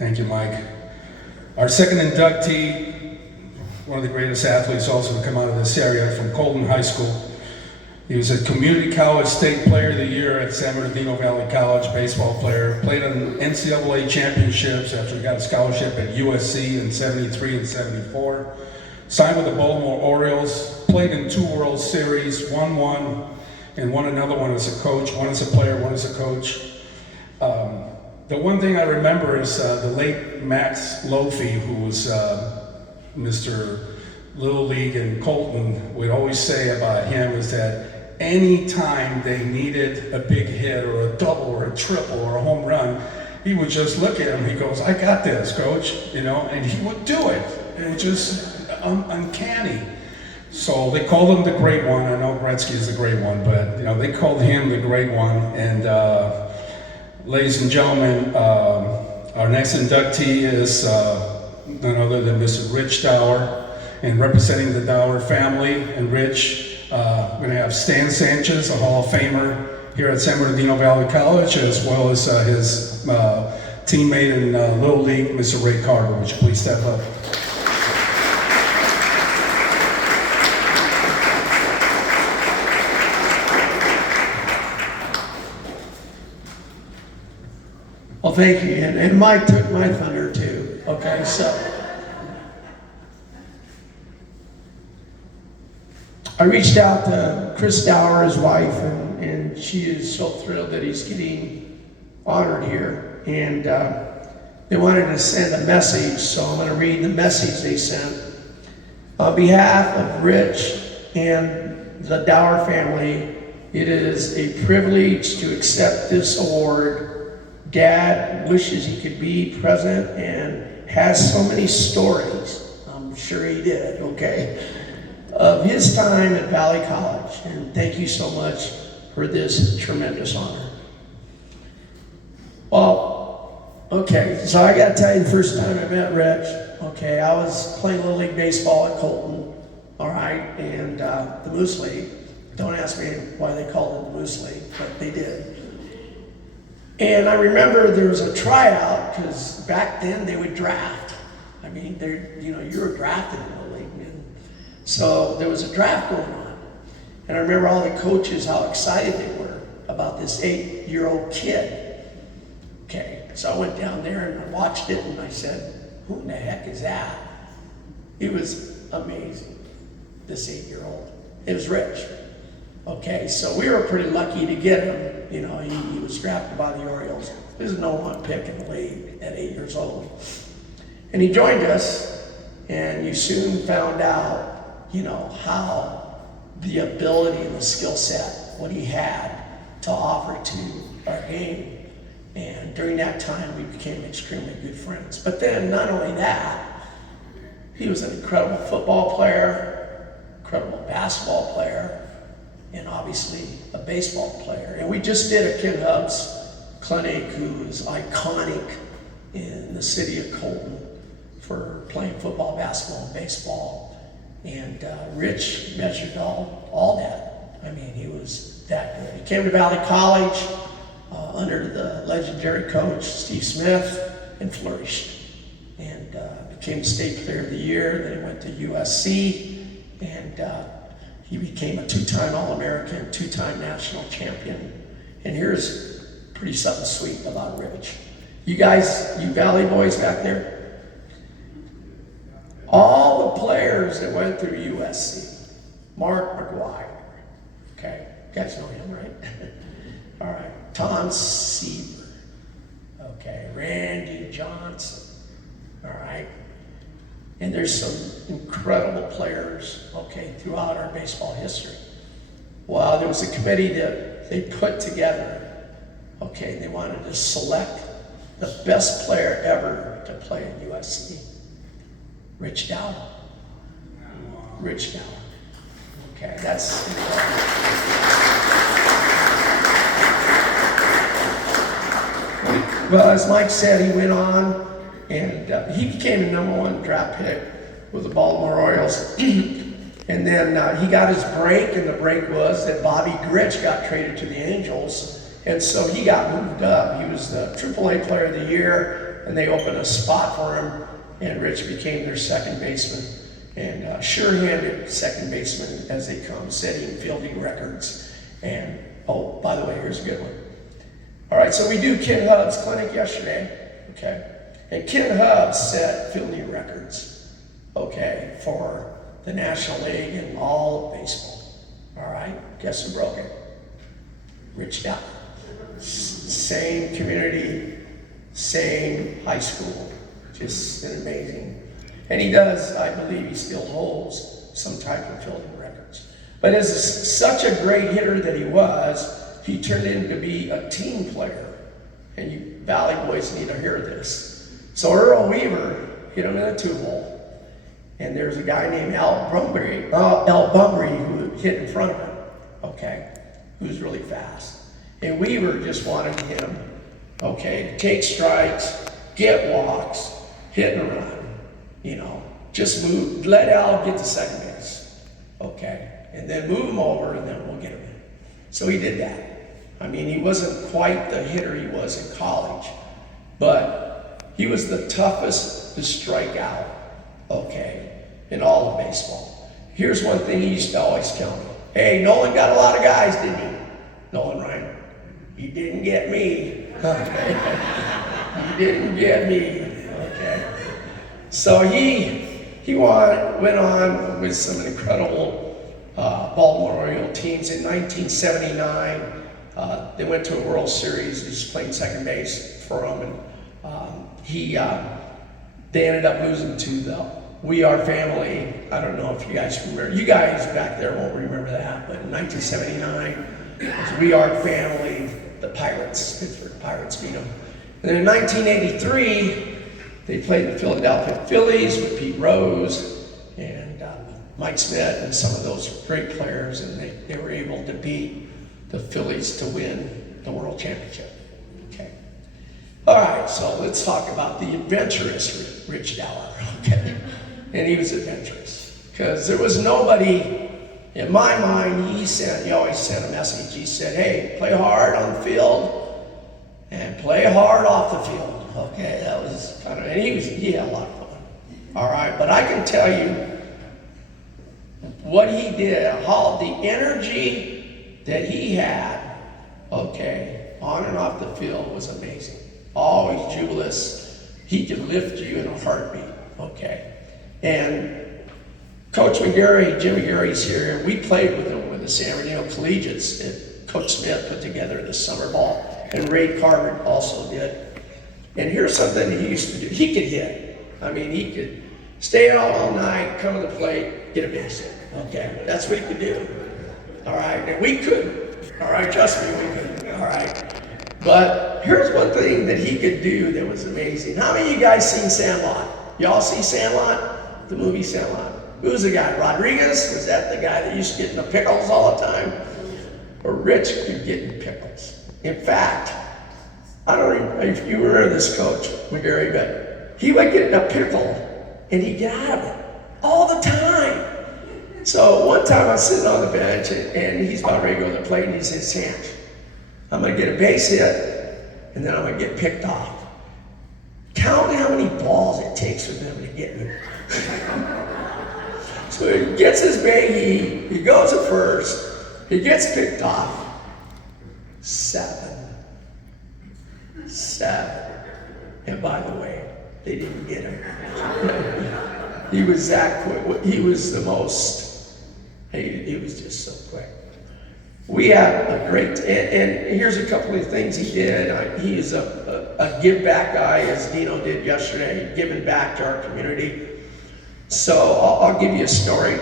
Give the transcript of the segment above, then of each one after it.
Thank you, Mike. Our second inductee, one of the greatest athletes also to come out of this area, from Colton High School. He was a community college state player of the year at San Bernardino Valley College, baseball player, played on NCAA championships after he got a scholarship at USC in 73 and 74, signed with the Baltimore Orioles, played in 2 World Series, won one, and won another one as a coach, one as a player, one as a coach. The one thing I remember is the late Max Lofi, who was Mr. Little League in Colton, would always say about him is that any time they needed a big hit or a double or a triple or a home run, he would just look at him. He goes, "I got this, coach," and he would do it. It was just uncanny. So they called him the Great One. I know Gretzky is the Great One, but they called him the Great One. And ladies and gentlemen, our next inductee is none other than Mr. Rich Dauer, and representing the Dauer family and Rich. We're going to have Stan Sanchez, a Hall of Famer here at San Bernardino Valley College, as well as his teammate in Little League, Mr. Ray Carter. Would you please step up? Well, thank you. And Mike took my thunder too. Okay, so I reached out to Chris Dauer, his wife, and she is so thrilled that he's getting honored here. And they wanted to send a message, so I'm going to read the message they sent. On behalf of Rich and the Dauer family, it is a privilege to accept this award. Dad wishes he could be present and has so many stories, I'm sure he did, okay, of his time at Valley College. And thank you so much for this tremendous honor. Well, okay, so I gotta tell you, the first time I met Rich, okay, I was playing Little League Baseball at Colton, all right, and the Moose League. Don't ask me why they called it the Moose League, but they did. And I remember there was a tryout, because back then they would draft. I mean, you were drafted in the league. And so there was a draft going on. And I remember all the coaches, how excited they were about this 8-year-old kid. Okay, so I went down there and I watched it and I said, who in the heck is that? He was amazing, this 8-year-old. It was Rich. Okay, so we were pretty lucky to get him. He was drafted by the Orioles. He was a #1 pick in the league at 8 years old. And he joined us, and you soon found out, how the ability and the skill set, what he had to offer to our game. And during that time, we became extremely good friends. But then, not only that, he was an incredible football player, incredible basketball player, and obviously a baseball player. And we just did a Ken Hubbs clinic, who is iconic in the city of Colton for playing football, basketball, and baseball. And Rich measured all that. I mean, he was that good. He came to Valley College under the legendary coach Steve Smith and flourished, and became state player of the year. Then he went to USC, and he became a 2-time All-American, 2-time national champion. And here's pretty something sweet about Rich. You guys, you Valley boys back there, all the players that went through USC, Mark McGuire, okay, you guys know him, right? All right, Tom Seaver, okay, Randy Johnson, all right? And there's some incredible players, okay, throughout our baseball history. Well, there was a committee that they put together, okay, they wanted to select the best player ever to play in USC. Rich Dauer. Rich Dauer. Okay, that's incredible. Well, as Mike said, he went on, and he became the #1 draft pick with the Baltimore Orioles. And then he got his break, and the break was that Bobby Grich got traded to the Angels. And so he got moved up. He was the AAA Player of the Year, there, and they opened a spot for him, and Rich became their second baseman. And sure-handed second baseman as they come, setting fielding records. And, oh, by the way, here's a good one. All right, so we do Ken Hubb's clinic yesterday, okay? And Ken Hubb set fielding records, okay, for the National League and all of baseball. All right, guess who broke it? Rich Dauer. Same community, same high school, just an amazing. And he does, I believe he still holds some type of fielding records. But as such a great hitter that he was, he turned into be a team player. And you Valley boys need to hear this. So Earl Weaver hit him in a 2-hole. And there's a guy named Al Bunbury who hit in front of him, okay, who's really fast. And Weaver just wanted him, okay, to take strikes, get walks, hit and run, you know, just move, let Al get to second base, okay, and then move him over and then we'll get him in. So he did that. I mean, he wasn't quite the hitter he was in college, but he was the toughest to strike out, okay, in all of baseball. Here's one thing he used to always tell me. Hey, Nolan got a lot of guys, didn't he? Nolan Ryan. He didn't get me. Okay. He didn't get me. Okay. So he went on with some incredible Baltimore Oriole teams. In 1979, they went to a World Series. He was playing second base for them, and they ended up losing to the We Are Family. I don't know if you guys remember. You guys back there won't remember that, but in 1979, it was We Are Family, the Pirates, Pittsburgh Pirates beat them. And then in 1983, they played the Philadelphia Phillies with Pete Rose and Mike Smith and some of those great players, and they were able to beat the Phillies to win the World Championship. Okay. All right, so let's talk about the adventurous Rich Dauer. Okay. And he was adventurous because there was nobody. In my mind, he always sent a message. He said, hey, play hard on the field and play hard off the field. Okay, that was kind of, and he had a lot of fun. All right, but I can tell you what he did, how the energy that he had, okay, on and off the field was amazing. Always jubilous. He could lift you in a heartbeat, okay. And Coach McGarry, Jim McGarry's here, and we played with him with the San Bernardino Collegiates that Coach Smith put together this summer ball, and Ray Carver also did. And here's something he used to do. He could hit. I mean, he could stay out all night, come to the plate, get a base hit. Okay, that's what he could do. All right, and we couldn't. All right, trust me, we couldn't. All right. But here's one thing that he could do that was amazing. How many of you guys seen Sandlot? Y'all see Sandlot? The movie Sandlot. Who's the guy? Rodriguez? Was that the guy that used to get in the pickles all the time? Or Rich could get in pickles. In fact, I don't know if you remember this coach, McGarry, but he would get in a pickle and he'd get out of it all the time. So one time I was sitting on the bench and he's about ready to go to the plate and he says, Sam, I'm going to get a base hit and then I'm going to get picked off. Count how many balls it takes for them to get me. So he gets his base, he goes at first, he gets picked off. 7. And by the way, they didn't get him. He was that quick. He was the most, he was just so quick. We had a great, and here's a couple of things he did. He is a give back guy, as Dino did yesterday, giving back to our community. So I'll give you a story.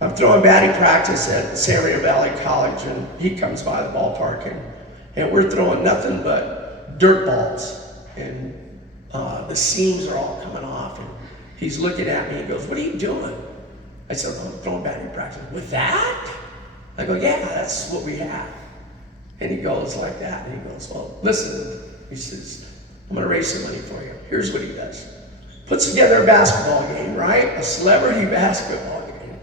I'm throwing batting practice at San Bernardino Valley College, and he comes by the ballpark, and we're throwing nothing but dirt balls, and the seams are all coming off, and he's looking at me and goes, what are you doing? I said, I'm throwing batting practice. With that? I go, yeah, that's what we have. And he goes like that, and he goes, well, listen, he says, I'm gonna raise some money for you. Here's what he does. Puts together a basketball game, right? A celebrity basketball game.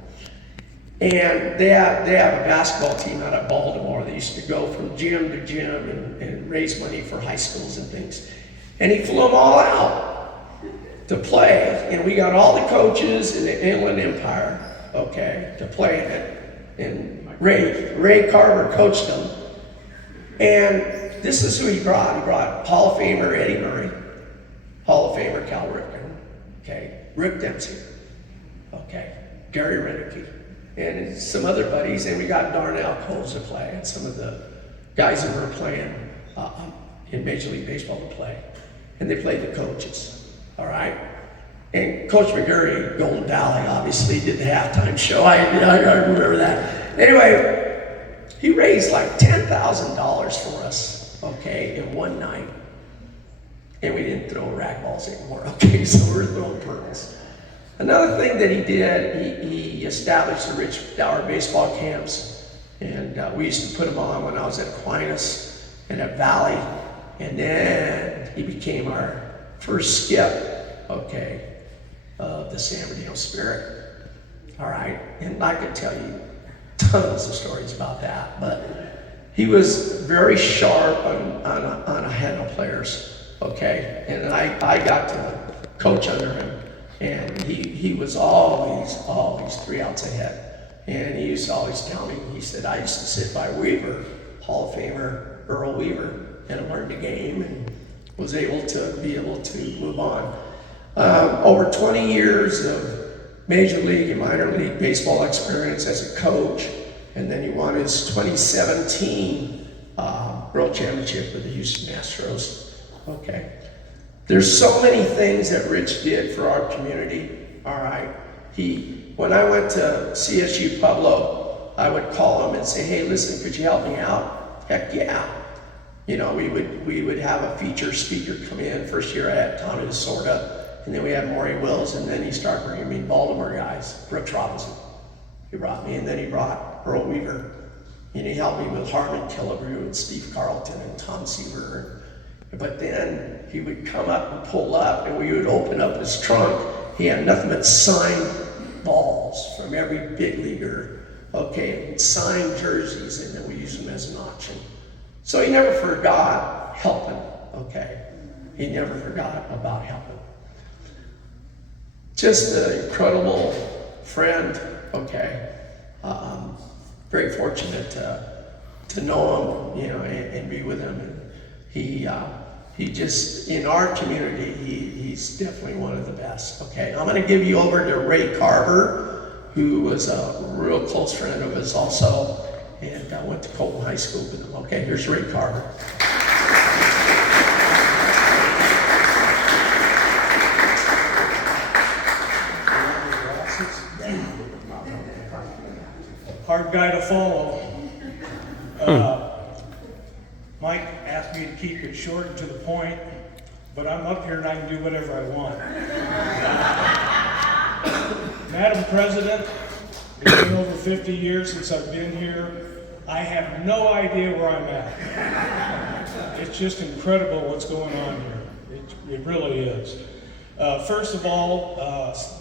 And they have a basketball team out of Baltimore. They used to go from gym to gym and raise money for high schools and things. And he flew them all out to play. And we got all the coaches in the Inland Empire, okay, to play in it. And Ray Carver coached them. And this is who he brought. He brought Hall of Famer Eddie Murray, Hall of Famer Cal Ripken, okay, Rick Dempsey, okay, Gary Renicky, and some other buddies. And we got Darnell Coles to play, and some of the guys that were playing in Major League Baseball to play. And they played the coaches, all right? And Coach McGurry, Golden Valley, obviously did the halftime show. I remember that. Anyway, he raised like $10,000 for us, okay, in one night. And we didn't throw rag balls anymore, okay, so we were throwing pearls. Another thing that he did, he established the Rich Dauer baseball camps. And we used to put them on when I was at Aquinas and at Valley. And then he became our first skip, okay, of the San Bernardino Spirit. All right, and I could tell you tons of stories about that, but he was very sharp on a handle players, okay? And I got to coach under him, and he was always 3 outs ahead. And he used to always tell me, he said, I used to sit by Weaver, Hall of Famer Earl Weaver, and learned the game and was able to move on. Over 20 years of Major League and minor league baseball experience as a coach, and then he won his 2017 World Championship with the Houston Astros. Okay. There's so many things that Rich did for our community, all right? When I went to CSU Pueblo, I would call him and say, hey, listen, could you help me out? Heck yeah. You know, we would have a feature speaker come in. First year I had Tommy DeSorda, and then we had Maury Wills, and then he started bringing me Baltimore guys. Brooks Robinson, he brought me, and then he brought Earl Weaver. And he helped me with Harmon Killebrew and Steve Carlton and Tom Seaver. But then he would come up and pull up, and we would open up his trunk. He had nothing but signed balls from every big leaguer, okay, and signed jerseys, and then we used them as an auction. So he never forgot helping, okay? He never forgot about helping. Just an incredible friend, okay? Very fortunate to know him, you know, and be with him. And he just, in our community, he's definitely one of the best, okay? I'm gonna give you over to Ray Carver, who was a real close friend of his also, and I went to Colton High School with him. Okay, here's Ray Carver. Hard guy to follow. Mike asked me to keep it short and to the point, but I'm up here and I can do whatever I want. Madam President, it's been over 50 years since I've been here. I have no idea where I'm at. It's just incredible what's going on here. It really is. First of all,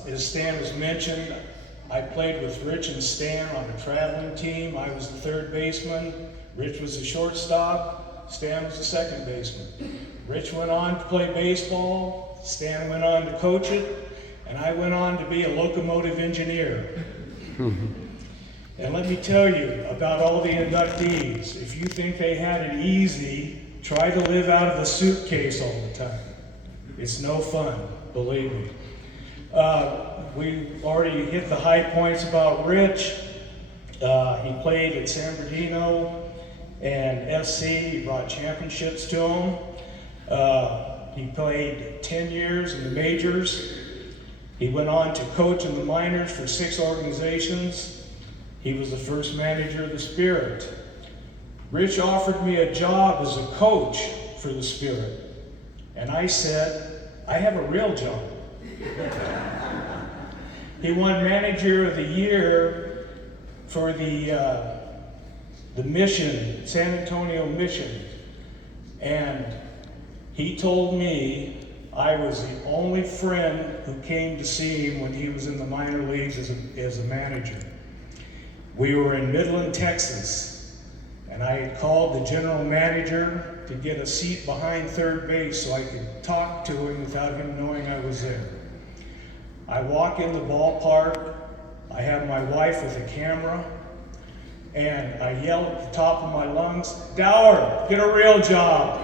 as Stan was mentioned, I played with Rich and Stan on a traveling team. I was the third baseman. Rich was the shortstop. Stan was the second baseman. Rich went on to play baseball. Stan went on to coach it. And I went on to be a locomotive engineer. And let me tell you about all the inductees. If you think they had it easy, try to live out of a suitcase all the time. It's no fun, believe me. We already hit the high points about Rich. He played at San Bernardino and SC. He brought championships to him. He played 10 years in the majors. He went on to coach in the minors for 6 organizations. He was the first manager of the Spirit. Rich offered me a job as a coach for the Spirit. And I said, I have a real job. He won Manager of the Year for the Mission, San Antonio Mission. And he told me I was the only friend who came to see him when he was in the minor leagues as a manager. We were in Midland, Texas, and I had called the general manager to get a seat behind third base so I could talk to him without him knowing I was there. I walk in the ballpark, I have my wife with a camera, and I yell at the top of my lungs, "Dauer, get a real job."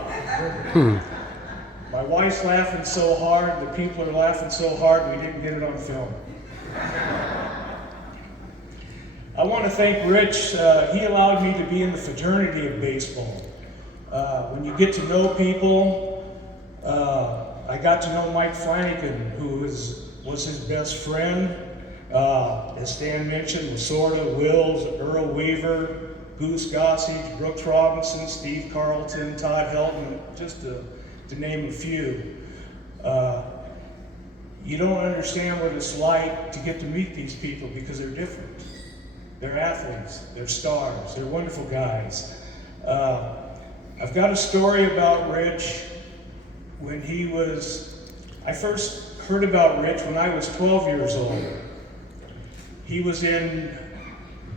My wife's laughing so hard, the people are laughing so hard, we didn't get it on film. I want to thank Rich. He allowed me to be in the fraternity of baseball. When you get to know people, I got to know Mike Flanagan, who was his best friend. As Stan mentioned, Lasorda, Wills, Earl Weaver, Goose Gossage, Brooks Robinson, Steve Carlton, Todd Helton, just to name a few. You don't understand what it's like to get to meet these people because they're different. They're athletes, they're stars, they're wonderful guys. I've got a story about Rich. I first heard about Rich when I was 12 years old. He was in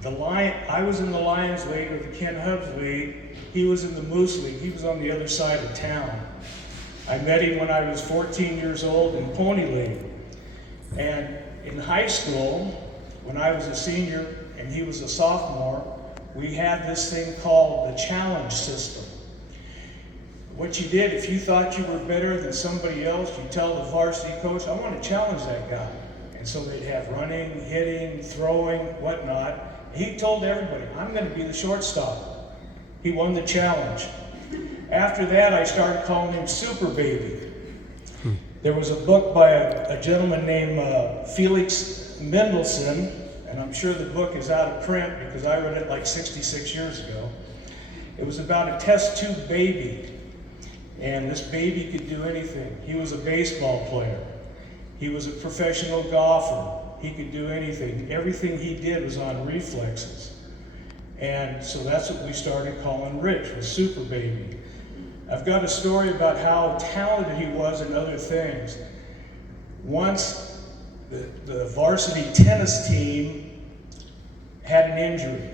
I was in the Lions League or the Ken Hubbs League. He was in the Moose League. He was on the other side of town. I met him when I was 14 years old in Pony League. And in high school, when I was a senior and he was a sophomore, we had this thing called the challenge system. What you did, if you thought you were better than somebody else, you tell the varsity coach, "I want to challenge that guy." And so they'd have running, hitting, throwing, whatnot. He told everybody, "I'm going to be the shortstop." He won the challenge. After that, I started calling him Super Baby. There was a book by a gentleman named Felix Mendelssohn, and I'm sure the book is out of print because I read it like 66 years ago. It was about a test tube baby, and this baby could do anything. He was a baseball player. He was a professional golfer. He could do anything. Everything he did was on reflexes. And so that's what we started calling Rich, was Super Baby. I've got a story about how talented he was in other things. Once, the varsity tennis team had an injury,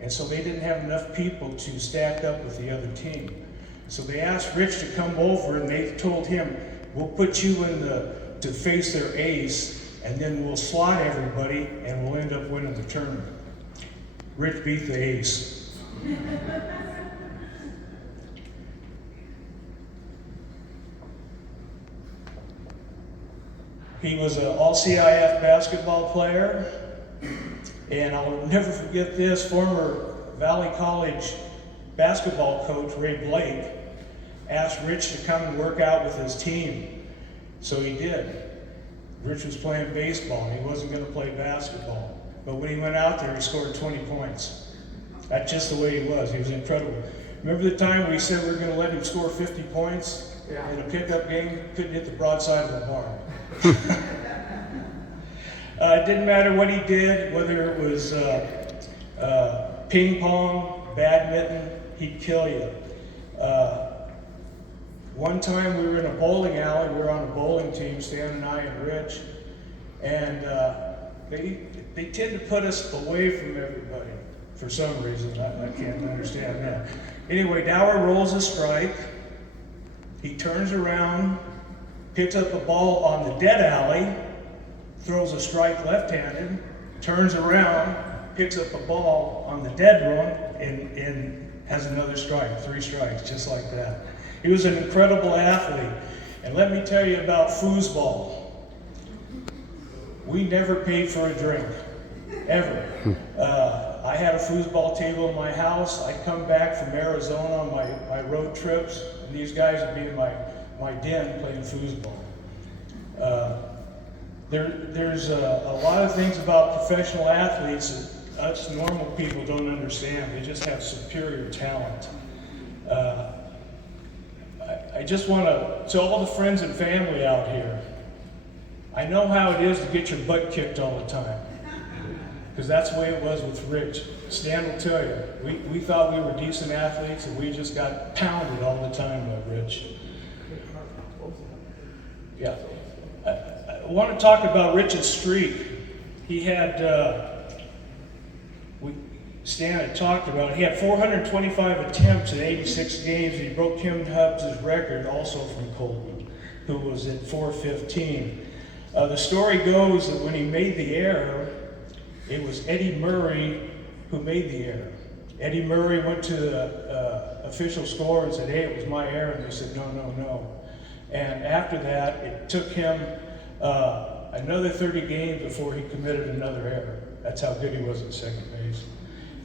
and so they didn't have enough people to stack up with the other team. So they asked Rich to come over, and they told him, "We'll put you to face their ace, and then we'll slot everybody, and we'll end up winning the tournament." Rich beat the ace. He was an all-CIF basketball player, and I'll never forget this. Former Valley College basketball coach Ray Blake asked Rich to come and work out with his team, so he did. Rich was playing baseball, and he wasn't going to play basketball. But when he went out there, he scored 20 points. That's just the way he was. He was incredible. Remember the time we said we were going to let him score 50 points in a pickup game? Couldn't hit the broadside of the barn. It didn't matter what he did, whether it was ping pong, badminton, he'd kill you. One time we were in a bowling alley. We were on a bowling team, Stan and I and Rich, and they tend to put us away from everybody for some reason. I can't understand that. Anyway, Dauer rolls a strike. He turns around, picks up a ball on the dead alley, throws a strike left-handed, turns around, picks up a ball on the dead one, and has another strike, 3 strikes, just like that. He was an incredible athlete. And let me tell you about foosball. We never paid for a drink, ever. I had a foosball table in my house. I'd come back from Arizona on my road trips, and these guys would be in my den playing foosball. There's a lot of things about professional athletes that us normal people don't understand. They just have superior talent. I just want to all the friends and family out here, I know how it is to get your butt kicked all the time, because that's the way it was with Rich. Stan will tell you, we thought we were decent athletes, and we just got pounded all the time by Rich. Yeah. I want to talk about Rich's streak. He had, Stan had talked about, he had 425 attempts in 86 games, and he broke Tim Hubbs' record, also from Colton, who was at 415. The story goes that when he made the error, it was Eddie Murray who made the error. Eddie Murray went to the official score and said, hey, it was my error, and they said, no, no, no. And after that, it took him another 30 games before he committed another error. That's how good he was at second base.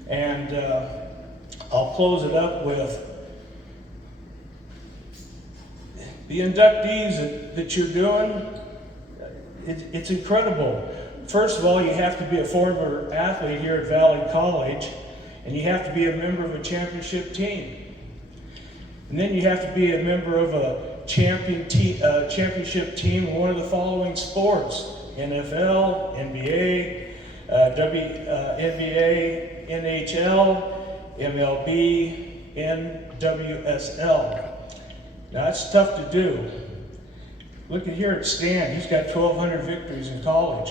And I'll close it up with the inductees that you're doing. It's incredible. First of all, you have to be a former athlete here at Valley College, and you have to be a member of a championship team. And then you have to be a member of a championship team in one of the following sports: NFL, NBA, NBA, NHL, MLB, NWSL. Now that's tough to do. Look at here at Stan, he's got 1,200 victories in college.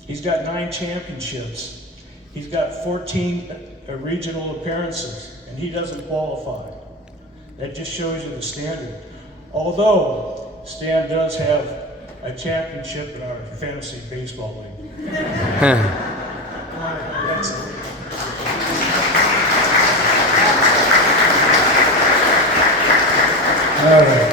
He's got 9 championships. He's got 14 regional appearances, and he doesn't qualify. That just shows you the standard. Although Stan does have a championship in our fantasy baseball league. That's it. All right.